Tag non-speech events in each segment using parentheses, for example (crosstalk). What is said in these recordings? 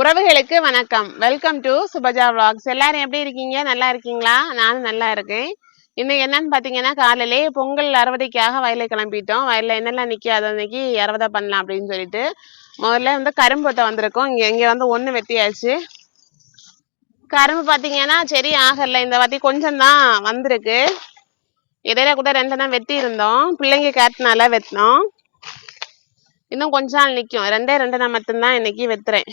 உறவுகளுக்கு வணக்கம். Welcome to Subaja vlogs. எல்லாரும் எப்படி இருக்கீங்க? நல்லா இருக்கீங்களா? நானும் நல்லா இருக்கேன். இன்னைக்கு என்னன்னு பாத்தீங்கன்னா காலையிலே பொங்கல் அறுவடைக்காக வயலை கிளம்பிட்டோம். வயல்ல என்னெல்லாம் நிக்காது அன்னைக்கு அறுவடை பண்ணலாம் அப்படின்னு சொல்லிட்டு முதல்ல வந்து கரும்பு வந்திருக்கோம். இங்க இங்க வந்து ஒண்ணு வெட்டியாச்சு. கரும்பு பாத்தீங்கன்னா சரி ஆகல. இந்த வாட்டி கொஞ்சம் தான் வந்திருக்கு. இடையில கூட ரெண்டு தான் வெட்டி இருந்தோம் பிள்ளைங்க கேட்டனால வெட்டினோம். இன்னும் கொஞ்ச நாள் நிற்கும். ரெண்டே ரெண்டு நான் மட்டும்தான் இன்னைக்கு வெத்துறேன்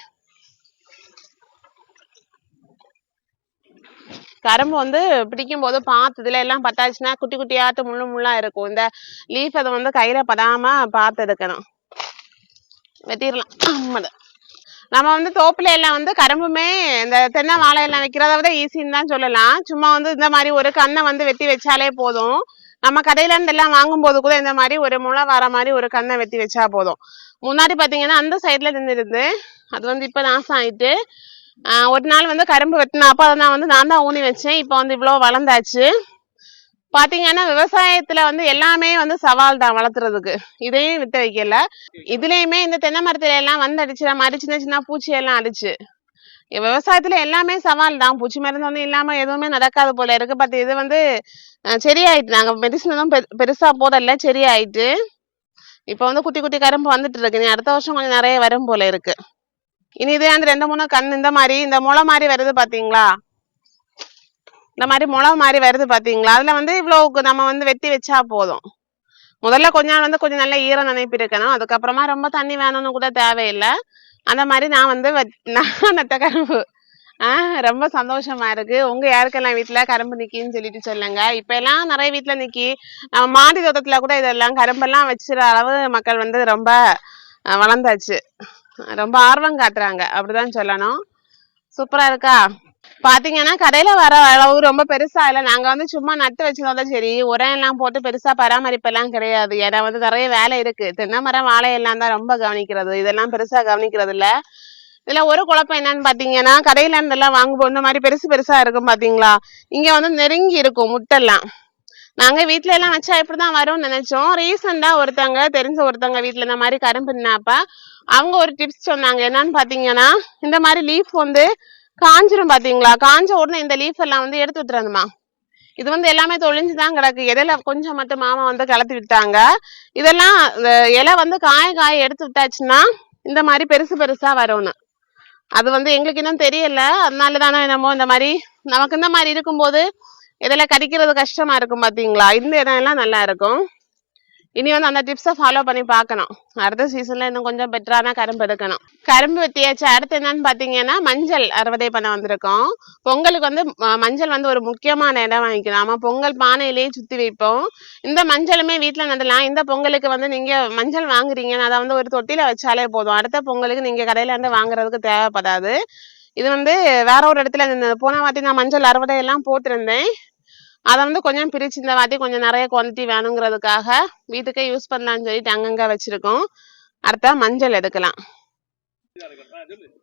கரும்பு வந்து பிடிக்கும் போது பார்த்ததுல எல்லாம் பட்டாச்சுன்னா குட்டி குட்டியாட்டு முள்ளு முள்ளா இருக்கும். இந்த லீஃப் அதை வந்து கையில படாம பார்த்து எடுக்கணும். வெட்டிடலாம். (clears throat) நம்ம வந்து தோப்புல எல்லாம் வந்து கரும்புமே இந்த தென்னை வாழை எல்லாம் வைக்கிறத விட ஈஸின்னு தான் சொல்லலாம். சும்மா வந்து இந்த மாதிரி ஒரு கண்ணை வந்து வெட்டி வச்சாலே போதும். நம்ம கடையில இருந்து எல்லாம் வாங்கும்போது கூட இந்த மாதிரி ஒரு முளை வர மாதிரி ஒரு கண்ணை வெட்டி வச்சா போதும். முன்னாடி பாத்தீங்கன்னா அந்த சைடுல நின்றுருந்து அது வந்து இப்ப நாசம் ஆயிட்டு ஒரு நாள் வந்து கரும்பு வெட்டினப்ப அதை நான் வந்து நான் தான் ஊனி வச்சேன். இப்போ வந்து இவ்வளவு வளர்ந்தாச்சு. பாத்தீங்கன்னா விவசாயத்துல வந்து எல்லாமே வந்து சவால் தான் வளர்த்துறதுக்கு. இதையும் வித்த வைக்கல. இதுலயுமே இந்த தென்னை மரத்துல எல்லாம் வந்து அடிச்சுற மாதிரி சின்ன சின்ன பூச்சி எல்லாம் அடிச்சு. விவசாயத்துல எல்லாமே சவால் தான். பூச்சி மருந்து வந்து இல்லாம எதுவுமே நடக்காது போல இருக்கு. பட் இது வந்து சரியாயிட்டு நாங்க மெடிசன் எதுவும் பெ- பெருசா போடல. சரியாயிட்டு இப்ப வந்து குட்டி குட்டி கரும்பு வந்துட்டு இருக்கு. நீ அடுத்த வருஷம் கொஞ்சம் நிறைய வரும் போல இருக்கு. இனி இதே அந்த ரெண்டு மூணு கண் இந்த மாதிரி இந்த முளை மாதிரி வருது பாத்தீங்களா? இந்த மாதிரி முளை மாதிரி வருது பாத்தீங்களா? அதுல வந்து இவ்வளவுக்கு நம்ம வந்து வெட்டி வச்சா போதும். முதல்ல கொஞ்ச நாள் வந்து கொஞ்சம் நல்ல ஈரம் நினைப்பு இருக்கணும் அதுக்கப்புறமா ரொம்ப தண்ணி வேணும்னு கூட தேவையில்லை. அந்த மாதிரி நான் வந்து (laughs) நான் நத்த கரும்பு. ஆஹ் ரொம்ப சந்தோஷமா இருக்கு. உங்க யாருக்கெல்லாம் வீட்டுல கரும்பு நிக்கின்னு சொல்லிட்டு சொல்லுங்க. இப்ப எல்லாம் நிறைய வீட்டுல நிக்கி நம்ம மாடி தோட்டத்துல கூட இதெல்லாம் கரும்பெல்லாம் வச்சுற அளவு மக்கள் வந்து ரொம்ப வளர்ந்தாச்சு. ரொம்ப ஆர்வம் காட்டுறாங்க. அப்படிதான் சொல்லணும். சூப்பரா இருக்கா? பாத்தீங்கன்னா கடையில வர அளவு ரொம்ப பெருசா இல்ல. நாங்க வந்து சும்மா நட்டு வச்சிருந்தோம் சரி உரம் எல்லாம் போட்டு பெருசா பராமரிப்பு எல்லாம் கிடையாது. ஏன்னா வந்து நிறைய வேலை இருக்கு. தென்னை மரம் வாழை எல்லாம் தான் ரொம்ப கவனிக்கிறது. இதெல்லாம் பெருசா கவனிக்கிறது இல்ல. இதுல ஒரு குழப்பம் என்னன்னு பாத்தீங்கன்னா கடையில இருந்தெல்லாம் வாங்கும்போது இந்த மாதிரி பெருசு பெருசா இருக்கும் பாத்தீங்களா? இங்க வந்து நெருங்கி இருக்கும் முட்டெல்லாம். நாங்க வீட்ல எல்லாம் வச்சா இப்படிதான் வரும்னு நினைச்சோம். ரீசெண்டா ஒருத்தவங்க தெரிஞ்ச ஒருத்தவங்க வீட்டுல இந்த மாதிரி கரும்பு அவங்க ஒரு டிப்ஸ் சொன்னாங்க. என்னன்னு பாத்தீங்கன்னா இந்த மாதிரி லீஃப் வந்து காஞ்சிரும் பாத்தீங்களா? காஞ்ச உடனே இந்த லீஃப் எல்லாம் வந்து எடுத்து விட்டுறணுமா இது வந்து எல்லாமே தொழிஞ்சுதான் கிடக்கு. இடையில கொஞ்சம் மட்டும் மாமா வந்து கலத்தி விட்டாங்க. இதெல்லாம் இலை வந்து காய காய எடுத்து விட்டாச்சுன்னா இந்த மாதிரி பெருசு பெருசா வரும்னு. அது வந்து எங்களுக்கு இன்னும் தெரியல. அதனால தானே என்னமோ இந்த மாதிரி நமக்கு இந்த மாதிரி இருக்கும்போது இதெல்லாம் கடிக்கிறது கஷ்டமா இருக்கும் பாத்தீங்களா? இந்த இடம் எல்லாம் நல்லா இருக்கும். இனி வந்து அந்த டிப்ஸை ஃபாலோ பண்ணி பார்க்கணும். அடுத்த சீசன்ல இன்னும் கொஞ்சம் பெட்டரான கரும்பு எடுக்கணும். கரும்பு வெட்டியாச்சு. அடுத்து என்னன்னு பாத்தீங்கன்னா மஞ்சள் அறுவடை பண்ண வந்திருக்கோம். பொங்கலுக்கு வந்து மஞ்சள் வந்து ஒரு முக்கியமான இடம் வாங்கிக்கணும். ஆமா பொங்கல் பானையிலேயே சுத்தி வைப்போம். இந்த மஞ்சளுமே வீட்டில் நடலாம். இந்த பொங்கலுக்கு வந்து நீங்க மஞ்சள் வாங்குறீங்கன்னா அதை வந்து ஒரு தொட்டியில் வச்சாலே போதும். அடுத்த பொங்கலுக்கு நீங்க கடையில இருந்து வாங்குறதுக்கு தேவைப்படாது. இது வந்து வேற ஒரு இடத்துல போன வாட்டி நான் மஞ்சள் அறுவடை எல்லாம் போட்டிருந்தேன். அதை வந்து கொஞ்சம் பிரித்து இந்த வாட்டி கொஞ்சம் நிறைய குவான்டிட்டி வேணுங்கிறதுக்காக வீட்டுக்கே யூஸ் பண்ணலாம்னு சொல்லிட்டு அங்கங்கே வச்சுருக்கோம். அடுத்த மஞ்சள் எடுக்கலாம்.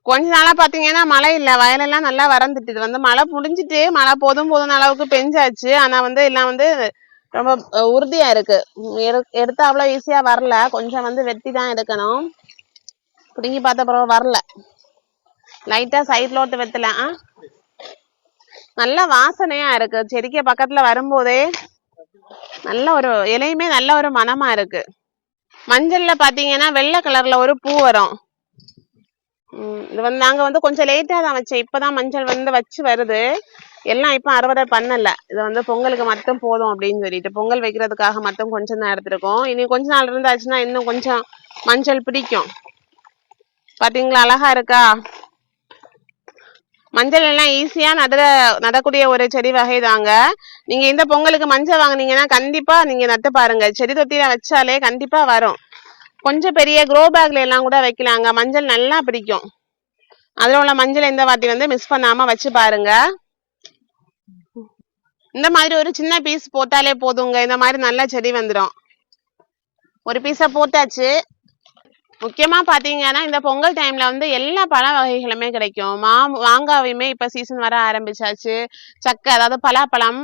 கொஞ்ச நாளா பாத்தீங்கன்னா மழை இல்ல. வயலெல்லாம் நல்லா வறந்துட்டு இது வந்து மழை முடிஞ்சிட்டு மழை போதும் போதும் அளவுக்கு பெஞ்சாச்சு. ஆனா வந்து எல்லாம் வந்து ரொம்ப உறுதியா இருக்கு. உம் எடுத்தா அவ்வளவு ஈஸியா வரல. கொஞ்சம் வந்து வெட்டி தான் எடுக்கணும். பிடுங்கி பார்த்த பிறகு வரல. லைட்டா சைட்ல ஓட்டு வெத்தல ஆ? நல்ல வாசனையா இருக்கு. செடிக்கு பக்கத்துல வரும்போதே நல்ல ஒரு இலையுமே நல்ல ஒரு மணமா இருக்கு. மஞ்சள்ல பாத்தீங்கன்னா வெள்ளை கலர்ல ஒரு பூ வரும். இது வந்து நாங்க வந்து கொஞ்சம் லேட்டா தான் வச்சேன். இப்பதான் மஞ்சள் வந்து வச்சு வருது. எல்லாம் இப்ப அறுவடை பண்ணல. இது வந்து பொங்கலுக்கு மட்டும் போதும் அப்படின்னு சொல்லிட்டு. பொங்கல் வைக்கிறதுக்காக மட்டும் கொஞ்சம் தான் எடுத்திருக்கோம். இனி கொஞ்ச நாள் இருந்தாச்சுன்னா இன்னும் கொஞ்சம் மஞ்சள் பிடிக்கும். பாத்தீங்களா? அழகா இருக்கா? மஞ்சள் எல்லாம் ஈஸியா நடுற நடக்கூடிய ஒரு செடி வகை தாங்க. நீங்க இந்த பொங்கலுக்கு மஞ்சள் வாங்குனீங்கன்னா கண்டிப்பா நீங்க நட்டு பாருங்க. செடி தொட்டியில வச்சாலே கண்டிப்பா வரும். கொஞ்சம் பெரிய க்ரோ பேக்ல எல்லாம் கூட வைக்கலாங்க. மஞ்சள் நல்லா பிடிக்கும். அதுல உள்ள மஞ்சள் இந்த வாட்டி வந்து மிஸ் பண்ணாம வச்சு பாருங்க. இந்த மாதிரி ஒரு சின்ன பீஸ் போட்டாலே போதுங்க. இந்த மாதிரி நல்ல செடி வந்துடும் ஒரு பீஸை போட்டாச்சு. முக்கியமாக பார்த்தீங்கன்னா இந்த பொங்கல் டைமில் வந்து எல்லா பழ வகைகளுமே கிடைக்கும். மா மாங்காவையுமே இப்போ சீசன் வர ஆரம்பிச்சாச்சு. சக்கை அதாவது பலாப்பழம்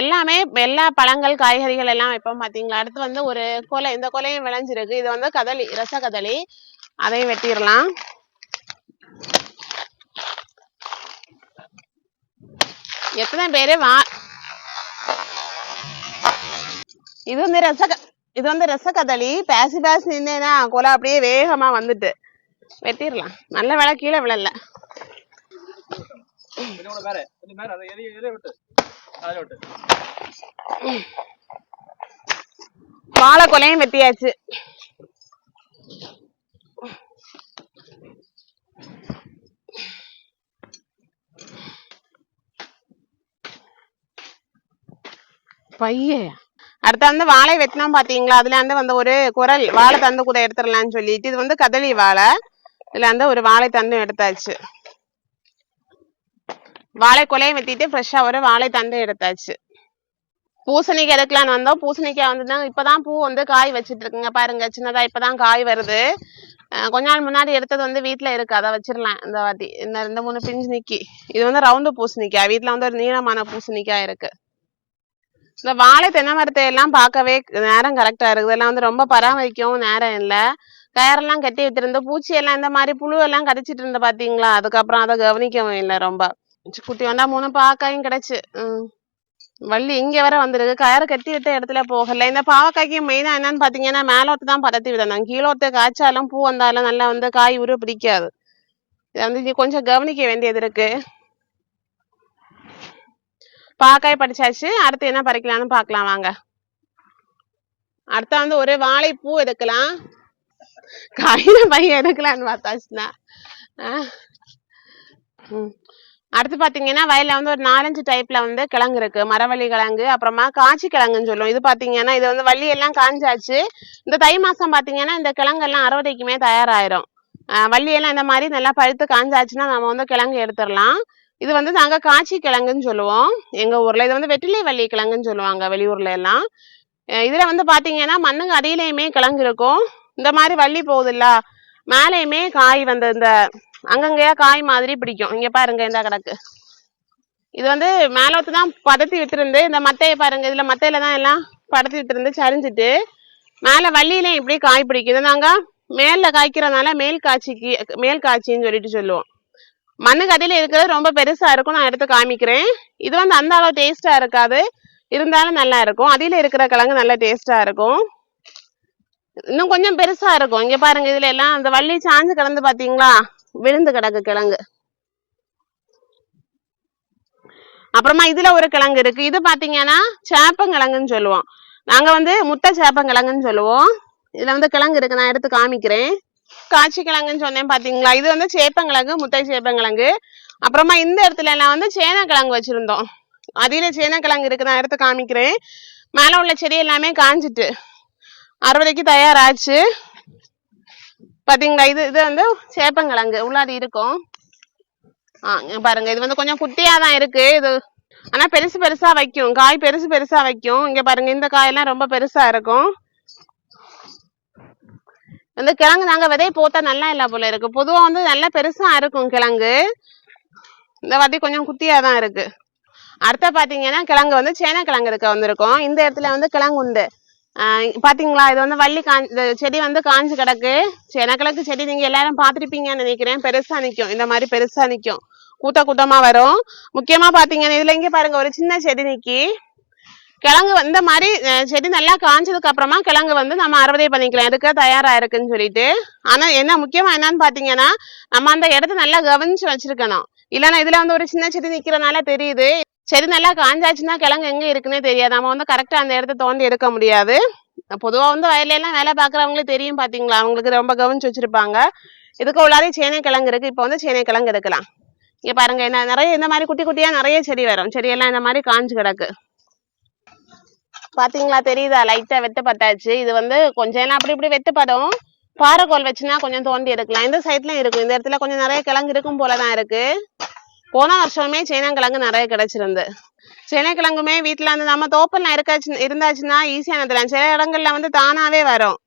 எல்லாமே எல்லா பழங்கள் காய்கறிகள் எல்லாம் வைப்போம் பார்த்தீங்களா அடுத்து வந்து ஒரு கொலை இந்த கொலையும் விளைஞ்சிருக்கு. இது வந்து கதளி ரச கதளி. அதையும் வெட்டிடலாம். எத்தனை பேர் வா இது வந்து ரச இது வந்து ரசக்கதளி பேசி பேசி நின்னேனா கொலை அப்படியே வேகமா வந்துட்டு. வெட்டிடலாம். நல்ல வேலை கீழே விழல. வாழை கொலையும் வெட்டியாச்சு. பைய அடுத்து வந்து வாழை வெட்டினோம் பாத்தீங்களா? அதுல வந்து வந்து ஒரு குரல் வாழை தந்து கூட எடுத்துடலாம்னு சொல்லிட்டு இது வந்து கதளி வாழை. இதுல வந்து ஒரு வாழை தண்டும் எடுத்தாச்சு. வாழை கொலையை வெட்டிட்டு ஃப்ரெஷ்ஷா ஒரு வாழை தண்டு எடுத்தாச்சு. பூசணிக்காய் எடுக்கலான்னு வந்தோம். பூசணிக்காய் வந்து தான் இப்பதான் பூ வந்து காய் வச்சிட்டு இருக்குங்க பாருங்க. சின்னதா இப்பதான் காய் வருது. கொஞ்ச நாள் முன்னாடி எடுத்தது வந்து வீட்ல இருக்கு. அதை வச்சிடலாம். இந்த வாட்டி இந்த ரெண்டு மூணு பிஞ்சு நிக்கி. இது வந்து ரவுண்டு பூசணிக்காய். வீட்ல வந்து ஒரு நீளமான பூசணிக்காய் இருக்கு. இந்த வாழை தென்னை மரத்தை எல்லாம் பார்க்கவே நேரம் கரெக்டா இருக்குது. எல்லாம் வந்து ரொம்ப பராமரிக்கவும் நேரம் இல்ல. கயரெல்லாம் கட்டி வித்திருந்த பூச்சி எல்லாம் இந்த மாதிரி புழு எல்லாம் கடிச்சிட்டு இருந்த பாத்தீங்களா? அதுக்கப்புறம் அதை கவனிக்கவும் இல்லை ரொம்ப. குட்டி வந்தா மூணு பாக்காயும் கிடைச்சு. உம் வள்ளி இங்க வர வந்திருக்கு. கயறு கட்டி விட்ட இடத்துல போகல. இந்த பாவக்காய்க்கு மெயினா என்னன்னு பாத்தீங்கன்னா மேலோட்டு தான் பரத்தி விடணும். கீழோட்டு காய்ச்சாலும் பூ வந்தாலும் நல்லா வந்து காய் உரு பிடிக்காது. இதை வந்து இங்க கொஞ்சம் கவனிக்க வேண்டியது இருக்கு. பாக்காய் படிச்சாச்சு அடுத்து என்ன பறிக்கலாம்னு பார்க்கலாம் வாங்க. அடுத்து வந்து ஒரு வாழைப்பூ எடுக்கலாம். காயின பையன் எடுக்கலாம்னு பார்த்தாச்சுன்னா. அடுத்து பாத்தீங்கன்னா வயல்ல வந்து ஒரு நாலஞ்சு டைப்ல வந்து கிழங்கு இருக்கு. மரவள்ளி கிழங்கு அப்புறமா காய்ச்சி கிழங்குன்னு சொல்லுவோம். இது பாத்தீங்கன்னா இது வந்து வள்ளி எல்லாம் காஞ்சாச்சு. இந்த தை மாசம் பாத்தீங்கன்னா இந்த கிழங்கு எல்லாம் அறுவடைக்குமே தயாராயிரும். ஆஹ் வள்ளி எல்லாம் இந்த மாதிரி நல்லா பழுத்து காஞ்சாச்சுன்னா நம்ம வந்து கிழங்கு எடுத்துடலாம். இது வந்து நாங்க காய்ச்சி கிழங்குன்னு சொல்லுவோம். எங்க ஊர்ல இது வந்து வெற்றிலை வள்ளி கிழங்குன்னு சொல்லுவாங்க வெளியூர்ல எல்லாம். இதில் இதுல வந்து பாத்தீங்கன்னா மண்ணுக்கு அடியிலையுமே கிழங்கு இருக்கும். இந்த மாதிரி வள்ளி போகுதுல்ல மேலேயுமே காய் வந்து இந்த அங்கங்கேயா காய் மாதிரி பிடிக்கும். இங்க பாருங்க இந்த கிடக்கு இது வந்து மேலோத்து தான் பதத்தி விட்டுருந்து இந்த மத்தையை பாருங்க இதுல மத்தையில தான் எல்லாம் பதத்தி விட்டுருந்து சரிஞ்சிட்டு மேலே வள்ளியிலையும் இப்படி காய் பிடிக்குது நாங்கள் மேலில் காய்க்கிறதுனால மேல் காய்ச்சிக்கு மேல் காய்ச்சின்னு சொல்லிட்டு சொல்லுவோம். மண்ணுக்கு அடியில இருக்கிறது ரொம்ப பெருசா இருக்கும். நான் எடுத்து காமிக்கிறேன். இது வந்து அந்த அளவு டேஸ்டா இருக்காது. இருந்தாலும் நல்லா இருக்கும். அடியில இருக்கிற கிழங்கு நல்லா டேஸ்டா இருக்கும். இன்னும் கொஞ்சம் பெருசா இருக்கும். இங்க பாருங்க இதுல எல்லாம் அந்த வள்ளி சாஞ்சு கிடந்து பாத்தீங்களா? விழுந்து கிடக்கு கிழங்கு. அப்புறமா இதுல ஒரு கிழங்கு இருக்கு. இது பாத்தீங்கன்னா சேப்பங்கிழங்குன்னு சொல்லுவோம். நாங்க வந்து முட்டை சேப்பங்கிழங்குன்னு சொல்லுவோம். இதுல வந்து கிழங்கு இருக்கு. நான் எடுத்து காமிக்கிறேன். காய்ச்சி கிழங்குன்னு சொன்னேன் பாத்தீங்களா? இது வந்து சேப்பங்கிழங்கு முட்டை சேப்பங்கிழங்கு. அப்புறமா இந்த இடத்துல எல்லாம் வந்து சேனக்கிழங்கு வச்சிருந்தோம். அதில சேனக்கிழங்கு இருக்கு நான் எடுத்து காமிக்கிறேன். மேல உள்ள செடி எல்லாமே காஞ்சிட்டு அறுவடைக்கு தயாராச்சு. பாத்தீங்களா? இது இது வந்து சேப்பங்கிழங்கு உள்ளாடி இருக்கும். ஆ பாருங்க. இது வந்து கொஞ்சம் குட்டியா தான் இருக்கு. இது ஆனா பெருசு பெருசா வைக்கும். காய் பெருசு பெருசா வைக்கும். இங்க பாருங்க இந்த காயெல்லாம் ரொம்ப பெருசா இருக்கும். இந்த கிழங்கு நாங்க விதை போட்டா நல்லா இல்ல போல இருக்கு. பொதுவா வந்து நல்லா பெருசா இருக்கும் கிழங்கு. இந்த வாட்டி கொஞ்சம் குட்டியா தான் இருக்கு. அடுத்த பாத்தீங்கன்னா கிழங்கு வந்து சேனக்கிழங்கு இருக்க வந்திருக்கும். இந்த இடத்துல வந்து கிழங்கு உண்டு. பாத்தீங்களா? இது வந்து வள்ளி காஞ் செடி வந்து காஞ்சு கிடக்கு. சேனக்கிழங்கு செடி நீங்க எல்லாரும் பாத்திருப்பீங்கன்னு நினைக்கிறேன். பெருசா நிக்கும். இந்த மாதிரி பெருசா நிக்கும். கூட்ட கூட்டமா வரும். முக்கியமா பாத்தீங்கன்னா இதுல இங்க பாருங்க ஒரு சின்ன செடி நிக்கி. கிழங்கு வந்த இந்த மாதிரி செடி நல்லா காஞ்சதுக்கு அப்புறமா கிழங்கு வந்து நம்ம அறுவடை பண்ணிக்கலாம். எடுக்க தயாரா இருக்குன்னு சொல்லிட்டு. ஆனா என்ன முக்கியமா என்னன்னு பாத்தீங்கன்னா நம்ம அந்த இடத்த நல்லா கவனிச்சு வச்சிருக்கணும். இல்லைன்னா இதுல வந்து ஒரு சின்ன செடி நிக்கிறனால தெரியுது. செடி நல்லா காஞ்சாச்சுன்னா கிழங்கு எங்க இருக்குன்னே தெரியாது. நம்ம வந்து கரெக்டா அந்த இடத்த தோண்டி எடுக்க முடியாது. பொதுவா வந்து வயல்ல எல்லாம் வேலை பாக்குறவங்களே தெரியும் பாத்தீங்களா? அவங்களுக்கு ரொம்ப கவனிச்சு வச்சிருப்பாங்க. இதுக்கு உள்ளாரே சேனை கிழங்கு இருக்கு. இப்போ வந்து சேனை கிழங்கு எடுக்கலாம். இங்க பாருங்க என்ன நிறைய இந்த மாதிரி குட்டி குட்டியா நிறைய செடி வரும். செடியெல்லாம் இந்த மாதிரி காஞ்சு கிடக்கு. பாத்தீங்களா? தெரியுதா? லைட்டா வெட்டப்பட்டாச்சு இது வந்து கொஞ்சம் எல்லாம் அப்படி இப்படி வெட்டப்படும் பாறைக்கோல் வச்சுனா கொஞ்சம் தோண்டி எடுக்கலாம். இந்த சைட்லயும் இருக்கும். இந்த இடத்துல கொஞ்சம் நிறைய கிழங்கு இருக்கும் போலதான் இருக்கு. போன வருஷமே சேனங்கிழங்கு நிறைய கிடைச்சிருந்து. சேனக்கிழங்குமே வீட்டுல வந்து நம்ம தோப்பெல்லாம் இருக்காச்சு இருந்தாச்சுன்னா ஈஸியானதுலாம் சில இடங்கள்ல வந்து தானாவே வரும்.